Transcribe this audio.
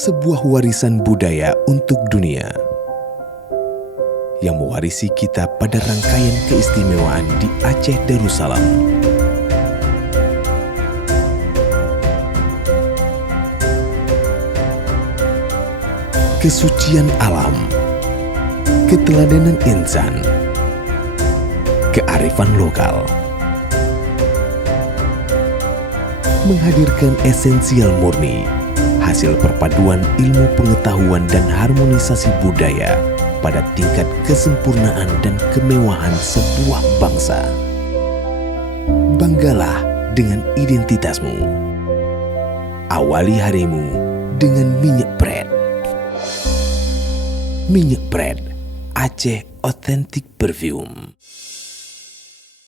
sebuah warisan budaya untuk dunia yang mewarisi kita pada rangkaian keistimewaan di Aceh Darussalam. Kesucian alam, keteladanan insan, kearifan lokal, menghadirkan esensial murni, hasil perpaduan ilmu pengetahuan dan harmonisasi budaya pada tingkat kesempurnaan dan kemewahan sebuah bangsa. Banggalah dengan identitasmu. Awali harimu dengan minyak pred. Minyak pred, Aceh Authentic Perfume.